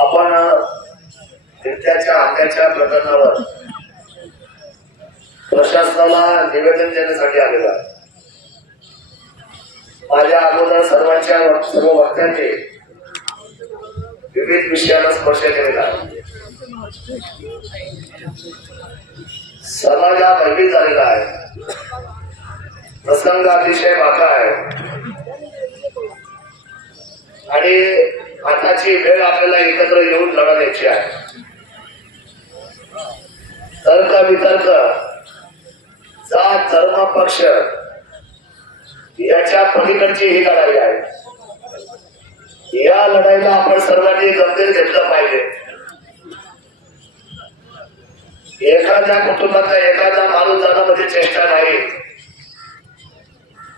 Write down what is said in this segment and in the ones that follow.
आपण बिबट्याच्या आंब्याच्या प्रकरणावर प्रशासनाला निवेदन देण्यासाठी आलेलो आहे. माझ्या अगोदर सर्वांच्या सर्व वक्त्यांनी विविध विषयाला स्पर्श केलेला आहे. समाज हा भयभीत झालेला आहे. प्रसंग अतिशय बाका आहे. आणि आताची वेळ आपल्याला एकत्र येऊन लढवण्याची आहे. तर्क वितर्क जात धर्म पक्ष याच्या पलीकडची ही लढाई आहे. या लढाईला आपण सर्वांनी गंभीर घेतलं पाहिजे. एखाद्या कुटुंबाचा एखादा माणूस जाणं म्हणजे चेष्टा नाही.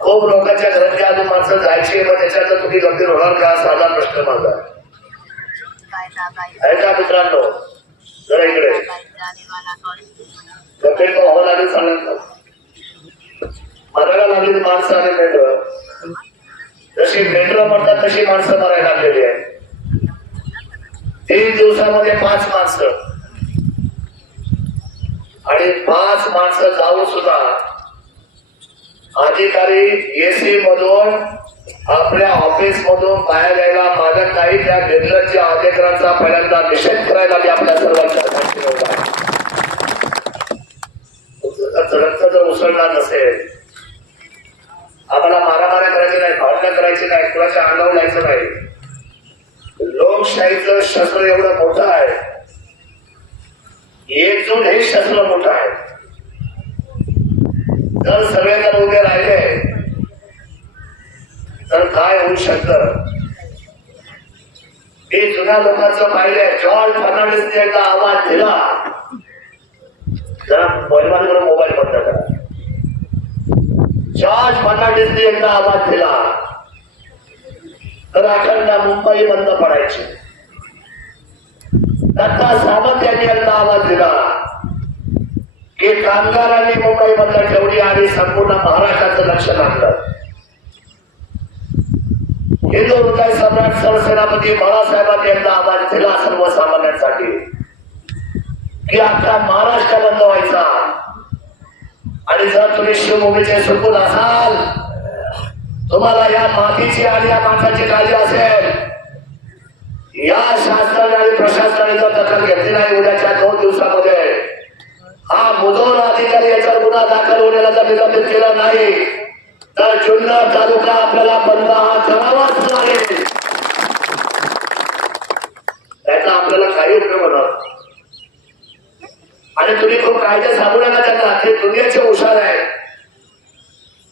खूप लोकांच्या घरातली आधी माणसं जायची मग त्याच्यात तुम्ही गंभीर होणार का साधा प्रश्न माझा? आहे का मित्रांनो? जरा इकडे. गंभीर तो व्हावं लागेल सांगितलं मरायला लागली माणसं आणि मेंढर. जशी मेंढर म्हणतात तशी माणसं मरायला लागलेली आहे तीन दिवसामध्ये पाच माणसं. आणि पाच माणसं जाऊन सुद्धा अधिकारी एसी मधून आपल्या ऑफिस मधून बाहेर यायला माझ्या काही त्या निर्लज्ज अधिकाऱ्यांचा पहिल्यांदा निषेध करायला मी आपल्या सर्वांच्या रक्त जर उसळणार नसेल आम्हाला मारामाऱ्या करायची नाही भावना करायची नाही कुणाच्या अंगावर लायचं नाही. लोकशाहीचं शस्त्र एवढं मोठं आहे. एकजून हे शस्त्र मोठं आहे. जर सगळ्यांना उभे राहिले तर काय होऊ शकत? मी जुन्या लोकांचं पाहिलंय. जॉर्ज फर्नांडिसने एकदा आवाज दिला. जरा मोबाईल करून मोबाईल बंद करा. जॉर्ज फर्नांडिसने एकदा आवाज दिला. तर अखंड मुंबई बंद पडायची. दत्ता सावंत यांनी एकदा आवाज दिला. हे कामगारांनी मुंबई मधल्या ठेवली आणि संपूर्ण महाराष्ट्राचं लक्ष लागलं. हिंदू हृदय सम्राट सरसेनापती बाळासाहेबांनी यांना आवाज दिला सर्वसामान्यांसाठी. की आता महाराष्ट्र बंद व्हायचा. आणि जर तुम्ही शिवभूमीचे सुकून असाल तुम्हाला या मातीची आणि या माणसाची काळजी असेल. या शासनाने आणि प्रशासनाने जर दखल घेतली नाही उद्याच्या दोन दिवसामध्ये हा मुजोर अधिकारी याचा गुन्हा दाखल होण्याला जर निलंबित केला नाही. तर जुन्नर तालुका आपल्याला बंद हा करावाच लागेल त्याचा आपल्याला काही उपयोग होणार आणि तुम्ही खूप कायदे सांगू नका त्यांना ते दुनियाचे हुशार आहे.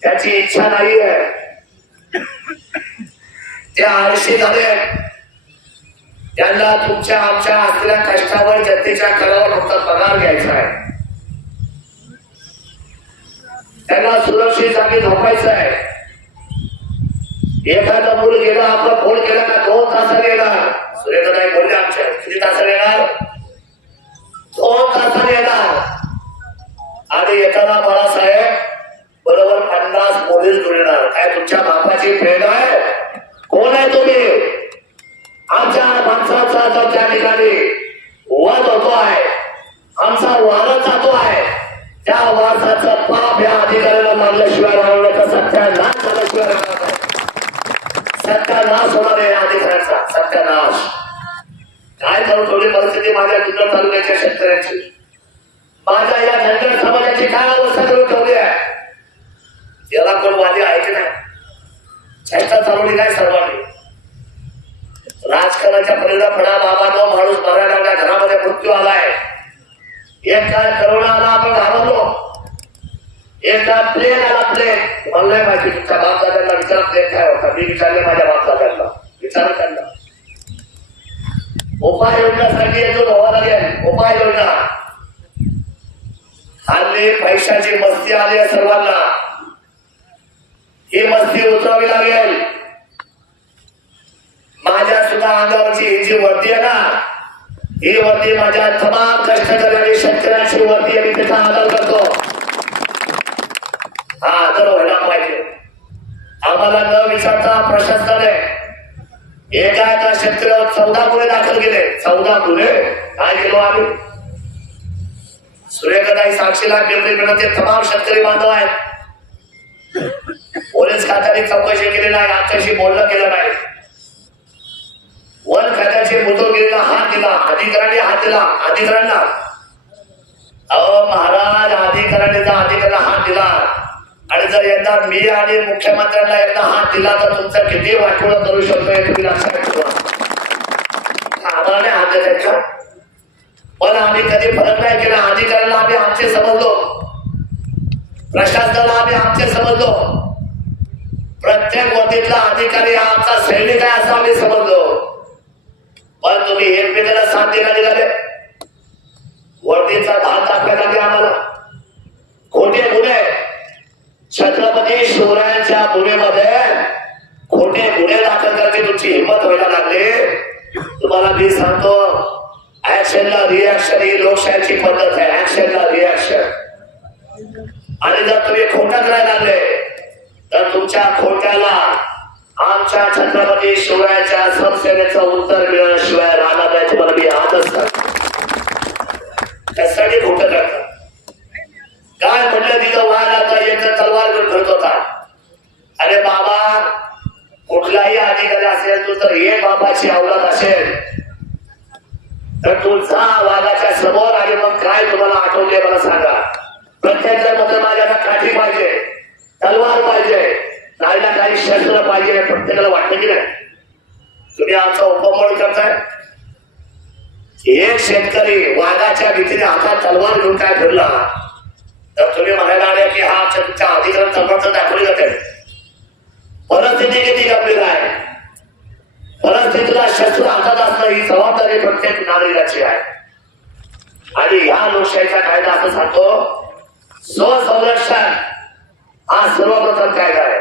त्याची इच्छा नाही आहे. ते आळशी झाले. त्यांना तुमच्या आमच्या असलेल्या कष्टावर जनतेच्या करावर फक्त पगार घ्यायचा आहे. त्यांना सुरक्षित जागी झोपायचं आहे. एखादा मूल गेला आपण फोन केला का दोन तासाला येणार. सुरेंद्र नाही बोलले आमच्या किती तासाला येणार? दोन तासाला येणार. आणि येताना बाळासाहेब बरोबर पन्नास पोलीस घेऊन काय तुमच्या बापाची प्रेम आहे? कोण आहे तुम्ही? आमच्या माणसाचा त्या ठिकाणी वध होतो आहे. आमचा वारस जातो आहे. त्या वारसाचं पाप या अधिकाऱ्याला मानल्याशिवाय राहण्याचा सत्यानाश झाल्याशिवाय राहणार नाही. सत्यानाश होणार आहे या अधिकाऱ्याचा. सत्यानाश काय करू? थोडी परिस्थिती माझ्या जुन्नर तालुक्याच्या शेतकऱ्यांची. माझ्या या धनगर समाजाची काय अवस्था करून ठेवली आहे? याला कोण वादी आहे की नाही? चेष्टा चालवली काय सर्वांनी. राजकारणाच्या परिणाम फळा बाबानो माणूस मराठा घरामध्ये मृत्यू आलाय. एक काय करोना आला आपण एकदा प्लेन आला प्लेन मला नाही माहिती तुमच्या बापदाद्यांना विचार प्लेन काय होता. मी विचारले माझ्या बापदाद्यांना विचार त्यांना. उपाय योजनासाठी एक नवा लागेल उपाय योजना हल्ली पैशाची मस्ती आली आहे सर्वांना. ही मस्ती उतरावी लागेल. माझ्या सुद्धा अंगावरची ही जी वर्दी आहे ना ही वर्दी माझ्या तमाम कष्टकरी आणि शेतकऱ्यांची वर्दी आहे, मी त्याचा आदर करतो. हा आदर व्हायला पाहिजे. आम्हाला न विचारता प्रशासनाने एका एका क्षेत्र चौदा गुन्हे दाखल केले. चौदा गुन्हे? काय केलो आम्ही? सूर्यकदाई साक्षीला पिंपरीकडे ते तमाम शेतकरी बांधव आहेत. पोलीस खात्याने चौकशी केली नाही आमच्याशी बोलणं केलं नाही. वन खात्याचे मुदोगिरीला हात दिला अधिकाऱ्यांनी हात दिला अधिकाऱ्यांना. अहो महाराज अधिकाऱ्यांनी जर अधिकाऱ्यांना हात दिला. आणि जर यंदा मी आणि मुख्यमंत्र्यांना एकदा हात दिला तर तुमचं किती वाटोळं करू शकतो हे तुम्ही लक्षात ठेवा. आम्हाला नाही हात पण आम्ही कधी फरक नाही केला. अधिकाऱ्याला आम्ही आमचे समजलो. प्रशासनाला आम्ही आमचे समजलो. प्रत्येक वतीतला अधिकारी हा आमचा सैनिक आहे असं आम्ही समजलो. पण तुम्ही एकमेकाला साथ दिला निघाले वर्दीचा धाक दाखवायला आम्हाला खोटे गुन्हे छत्रपती शिवरायांच्या भूमीमध्ये खोटे गुन्हे दाखल करण्याची तुमची हिंमत व्हायला लागली. तुम्हाला मी सांगतो ऍक्शनला रिॲक्शन ही लोकशाहीची पद्धत आहे. ऍक्शनला रिॲक्शन आणि जर तुम्ही खोटं करायला लागले तर तुमच्या खोट्याला आमच्या छत्रपती शिवरायाच्या संसेनेचं उत्तर मिळाल्याशिवाय राहणार नाही. तुम्हाला मी आजच सांगतो. त्यासाठी खोटं करतात. काय म्हटलं तिथं व्हायला आता याचं तलवार घेऊन फिरत होता अरे बाबा कुठलाही अधिकारी असेल तू तर वाघाची अवलाद असेल. तर तुमचा वाघाच्या समोर आणि मग काय तुम्हाला आठवले मला सांगा. प्रत्येक जण म्हणतो माझ्याला काठी पाहिजे तलवार पाहिजे काही ना काही शस्त्र पाहिजे प्रत्येकाला वाटतं की नाही? तुम्ही आमचा उपमोड करताय? एक शेतकरी वाघाच्या भीतीने हातात तलवार घेऊन काय फिरला? तर तुम्ही म्हणायला आले की हा तुमच्या अधिकार समर्थन दाखवली जाते परिस्थिती किती गंभीर आहे परिस्थितीला शस्त्र हातात असणं ही जबाबदारी प्रत्येक नागरिकाची आहे आणि ह्या लोकशाहीचा कायदा असं सांगतो स्वसंरक्षण हा सर्वप्रथम कायदा आहे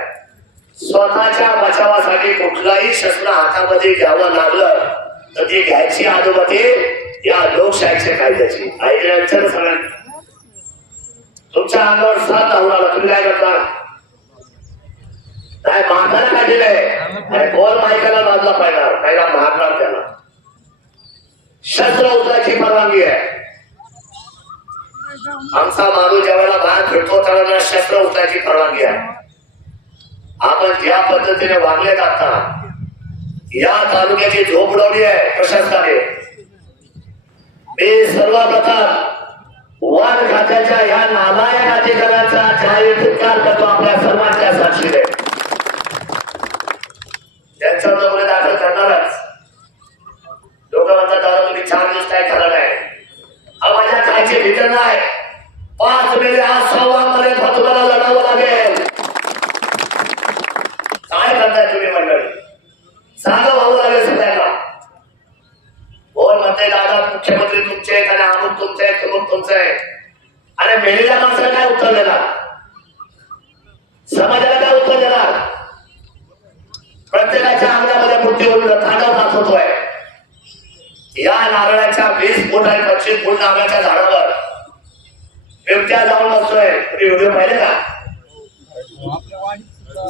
स्वतःच्या बचावासाठी कुठलाही शस्त्र हातामध्ये घ्यावं लागलं तर ती घ्यायची अनुमती या लोकशाहीच्या कायद्याची ऐकल्यानंतर सगळ्यांनी तुमच्या अंगावर साथ धावून आला तुम्ही काय करता? काय मारणार काय दिलंय? अरे बोल मायकाला बाजला पाहिणार पहिला मारणार त्याला. शस्त्र उचलायची परवानगी आहे. आमचा माणूस ज्यावेळेला बाहेर फिरतो त्यावेळेला शस्त्र उचलायची परवानगी आहे. आपण ज्या पद्धतीने वागले जाता या तालुक्याची झोप उडवली आहे प्रशासनाने. मी सर्वप्रथम वन खात्याच्या या नालायक अधिकाऱ्याचा जाहीर धिक्कार करतो आपल्या सर्वांच्या साक्षीने. त्यांचा या नारळाच्या वीस फूट आणि पंचवीस फूट नारळाच्या झाडावर. बिबट्या जाऊन बसतोय. तुम्ही व्हिडिओ पाहिले का?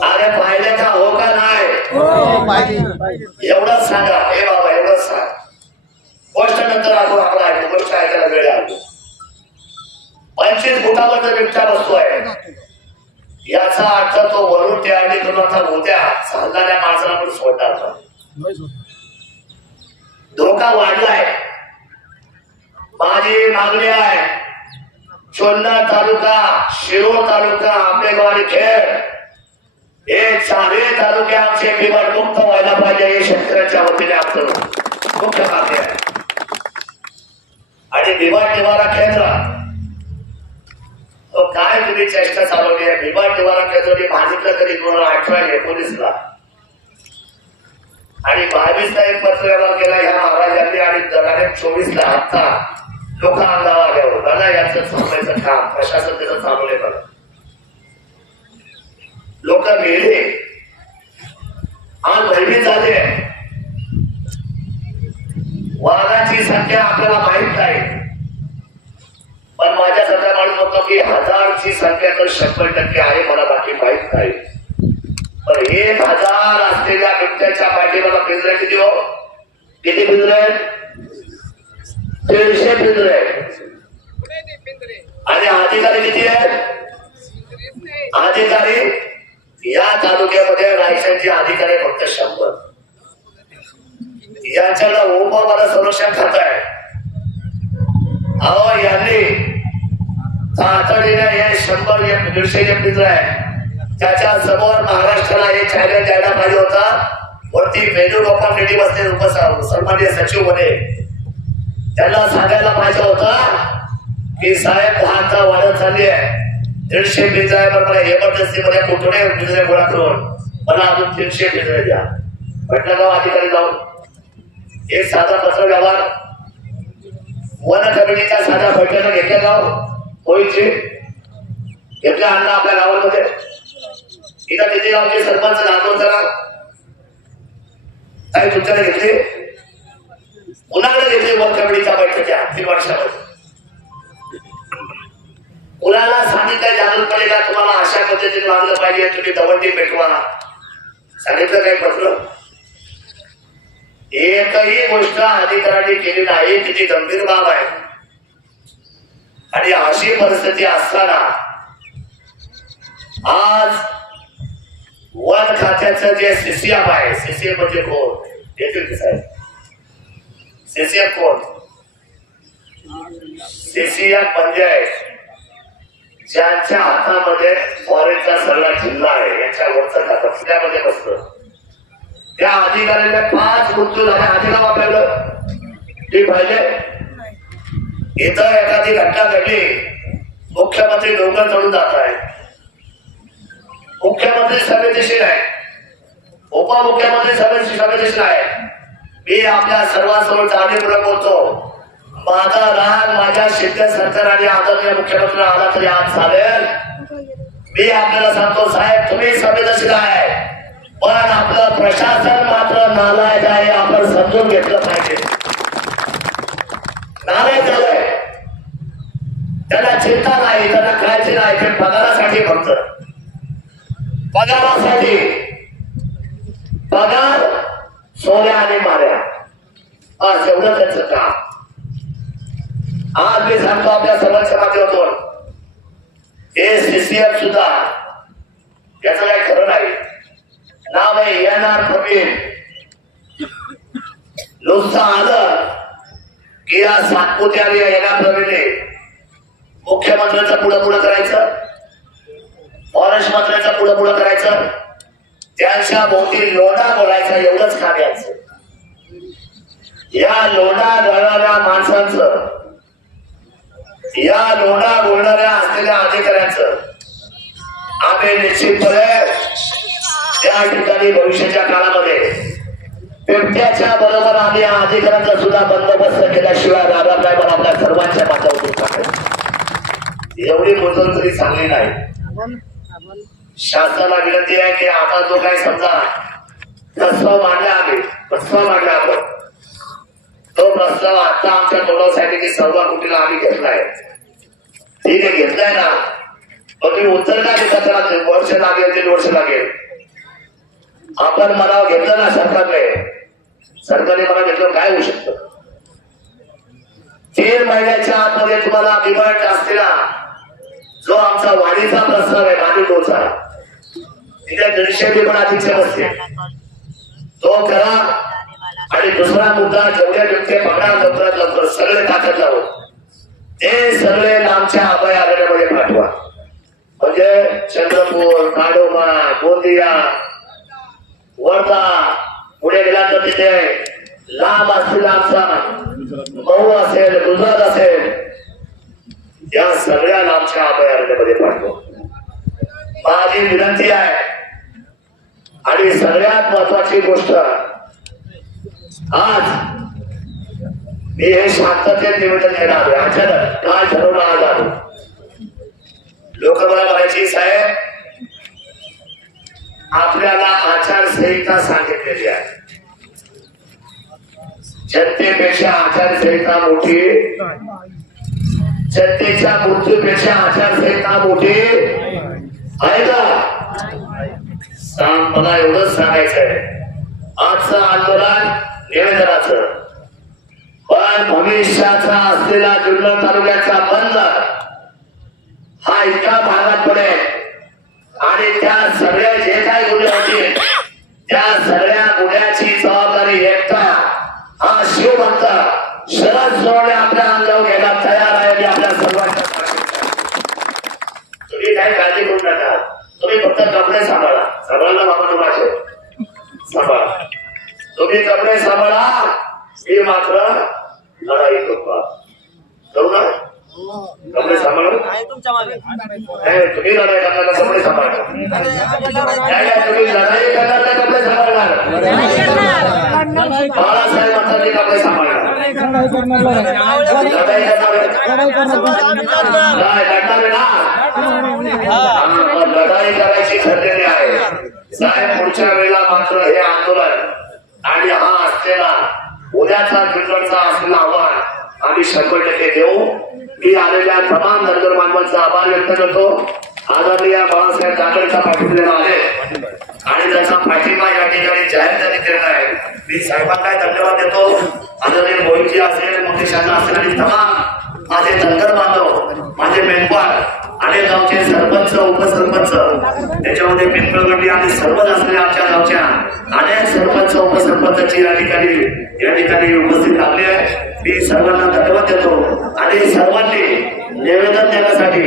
अरे पाहिले का हो का नाही एवढंच सांगा. हे बाबा एवढंच सांग. गोष्ट नंतर आपण आपला ऐकू. गोष्ट ऐकायला वेळ लागतो. पंचवीस फुटावर जर बिबट्या बसतोय याचा अर्थ तो वरून त्या आता होत्या चालणाऱ्या माणसाला पण सोडणार नाही. धोका वाढलाय माझी मागणी आहे चोलना तालुका शिरो तालुका आंबेगाव आणि खेड हे चारही तालुके आमचे बिमार मुक्त व्हायला पाहिजे हे शेतकऱ्यांच्या वतीने आमचं मुख्य मागणी आहे. आणि विवाद निवारा केंद्र. तो काय तुम्ही चेष्टा चालवली आहे? विवाद निवारा केंद्र मी मागितलं तरी दोन हजार अठरा एकोणीसला आणि बावीसला एक पत्र व्यवहार केला ह्या महाराजांनी आणि दराने चोवीसला आता लोक अंगावर आल्यावर. दादा याचं थांबायचं काम प्रशासन त्याचं थांबले बघा. लोक मेले. आज भयभीत झाले. वाघाची संख्या आपल्याला माहीत नाही पण माझ्या सध्या माणूस म्हणतो की हजारची संख्या तर शंभर टक्के आहे मला बाकी माहीत नाही. पण एक हजार असलेल्या बिबट्याच्या पाठीमाला पिंजरे किती हो? किती पिंजरे आहेत? दीडशे पिंजरे. आहेत आणि अधिकारी किती आहेत? अधिकारी या तालुक्यामध्ये रायशनचे अधिकारी फक्त शंभर. यांच्याकडे उभं मला संरक्षण खात आहे. अहो यांनी तातडीने हे शंभर या दीडशे जे पिंजरे आहे त्याच्यासमोर महाराष्ट्राला हे चॅलेंज द्यायला पाहिजे होता वरती वेणुगोपाल रेड्डी बसले सन्मान्य सचिवमध्ये त्यांना सांगायला पाहिजे होता की साहेब आता वाढत झाली आहे. दीडशे पिंजरे मला एमर्जन्सी मध्ये कुठे पिंजरे गोळा करून मला अजून तीनशे पिंजरे द्या. म्हटलं गाव अधिकारी जाऊन. एक साधा पत्र व्यवहार वन कमिटीचा साधा बैठक घेतल्या गाव होईची घेतल्या अण्णा आपल्या गावामध्ये. इथं किती गावचे सरपंच नागपूर जरा. काही तुमच्याकडे घेतले? कुणाकडे घेतले वन कमिटीच्या बैठकीच्या तीन वर्षामध्ये? कुणाला सांगितलं जागरूकपणे का तुम्हाला अशा पद्धतीने वागलं पाहिजे तुम्ही दवंडी पेटवा सांगितलं काय पत्र एकही गोष्ट अधिकाऱ्यांनी केली नाही किती गंभीर बाब आहे. आणि अशी परिस्थिती असताना आज वन खात्याचं जे सीसीएफ आहे सीसीएफ म्हणजे कोण? येतील साहेब. सीसीएफ कोण? सीसीएफ म्हणजे ज्यांच्या हातामध्ये फॉरेनचा सगळा जिल्हा आहे याच्या वरचं खातं. पुण्यामध्ये बसतं त्या अधिकाऱ्याला पाच मृत्यू झाले. अधिकार वापरलं ते पाहिजे इथं एखादी घटना घडली मुख्यमंत्री डोंगर चढून जात आहे मुख्यमंत्री समितीशील आहे. उपमुख्यमंत्री समिती समितीशील आहे. मी आपल्या सर्वांसमोर जाणीवपूर्वक बोलतो. माझा राग माझ्या शिंदे सरकार आणि आदरणीय मुख्यमंत्री आला तरी आज चालेल. मी आपल्याला सांगतो साहेब तुम्ही संवेदनशील आहे. पण आपलं प्रशासन मात्र नालायक आहे आपण समजून घेतलं पाहिजे. नालायक झालंय. त्याला चिंता नाही त्याला काळजी नाही ते पगारासाठी फक्त पगारासाठी. पगार सोन्या आणि माऱ्या. आज एवढं त्याचं काम. आज मी सांगतो आपल्या समाज माध्यमातून. हे सीसीएफ सुद्धा त्याचं काही खरं नाही. नाव आहे येणार प्रवीण. नुसतं आलं की या सातपुत्या एन आर प्रवीणने. मुख्यमंत्र्यांचं पुढं पुढं करायचं. ऑरेंज मंत्र्यांचं पुढं पुढं करायचं. त्यांच्या भोवती लोढा बोलायचा एवढंच खाण्याचं या लोढा गळणाऱ्या माणसांचं या लोढा बोलणाऱ्या असलेल्या अधिकाऱ्यांचं आम्ही निश्चितपणे त्या ठिकाणी भविष्याच्या काळामध्ये बिबट्याच्या बरोबर आम्ही या अधिकाऱ्यांचा सुद्धा बंदोबस्त केल्याशिवाय राहणार साहेब आपल्या सर्वांच्या माध्यमातून एवढी मुदत तरी चांगली नाही शासनाला विनंती आहे की आता जो काही समजा प्रस्ताव मांडला आम्ही प्रस्ताव मांडला आपण तो प्रस्ताव आता आमच्या तोंडासाठी की सर्व कुटीला आम्ही घेतलाय. ठीक आहे घेतलाय ना. पण तुम्ही उत्तर काय देतात वर्ष लागेल तीन वर्ष लागेल. आपण मला घेतलं ना सरकारने. सरकारने मला घेतलं काय होऊ शकतं? तीन महिन्याच्या आतमध्ये तुम्हाला डिमांड असलेला जो आमचा वाढीचा प्रस्ताव आहे मालिकोचा तिथे पण विमानाचे बसते तो करा आणि दुसरा मुद्दा जेवढ्या व्यक्ती पकडा लवकरात लवकर सगळे ताकद लावून ते सगळे लांबच्या अभय आघाड्यामध्ये पाठवा. म्हणजे चंद्रपूर नाडोबा गोंदिया वर्धा पुढे गेला तर तिथे लांब असतील आमचा मऊ असेल गुजरात असेल या सगळ्या लांबच्या अभयारण्यामध्ये पाठवा. माझी विनंती आहे आणि सगळ्यात महत्वाची गोष्ट आज मी हे शांततेत निवेदन येणार आहे. अचानक काय ठरवलं आज आलो. लोक मला म्हणायची साहेब आपल्याला आचारसंहिता सांगितलेली आहे. जनतेपेक्षा आचारसंहिता मोठी जनतेच्या मृत्यूपेक्षा आचारसंहिता मोठी आहे का? मला एवढंच सांगायचंय. आजचं आंदोलन निवेदनाचं. पण भविष्याचा असलेला जुन्नर तालुक्याचा बंद हा इतका भागात पडेल. आणि त्या सगळ्या जे काही गुन्हे होतील त्या सगळ्या गुन्ह्याची जबाबदारी एकटा हा शिवभक्त शरद सोडणे आपल्या अंगावर घ्यायला तयार आहे मी आपल्या सर्वांच्या तुम्ही काही काळजी करू नका. तुम्ही फक्त कपडे सांभाळा. सांभाळा बाबा माझे. सांभाळा तुम्ही कपडे सांभाळा. मी मात्र लढाई करू करू ना? कपडे सांभाळू? नाही तुम्ही लढाई करणार का कपडे सांभाळणार नाही, नाही, तुम्ही लढाई करणार का कपडे सांभाळणार. बाळासाहेब म्हणतात ते कपडे सांभाळणार. लढाई करणार. आहे? नाही, लढाई करायची ठरलेली आहे साहेब पुढच्या वेळेला मात्र हे आंदोलन आणि हा असलेला उद्याचा जुन्नरचा असलेला आव्हान आम्ही शंभर टक्के देऊ मी आलेल्या तमाम नगर मानवांचा आभार व्यक्त करतो आदरणीय बाळासाहेब जाकडचा पाठिंबा आहे आणि त्याचा पाठिंबा या ठिकाणी जाहीर त्यांनी केलेला आहे मी साहेबांना धन्यवाद देतो आदरणीय मोहितजी असेल मुकेश अण्णा असेल आणि तमाम माझे धनगर बांधव माझे मेंबर अनेक गावचे सरपंच उपसरपंच त्याच्यामध्ये पिंपळगंडी आणि सर्वच असलेल्या आमच्या गावच्या अनेक सरपंच उपसरपंचाची या ठिकाणी या ठिकाणी उपस्थित लागले आहे. मी सर्वांना धन्यवाद देतो. आणि सर्वांनी निवेदन देण्यासाठी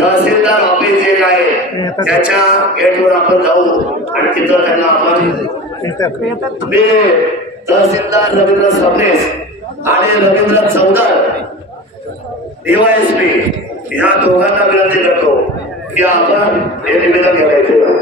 तहसीलदार ऑफिस जे आहे त्याच्या गेटवर आपण जाऊ आणि तिथं त्यांना आपण मी तहसीलदार रवींद्र सबनेस आणि रवींद्र चौधर डीवायएसपी या दोघांना विनंती करतो की आपण हे निवेदन घ्यायचं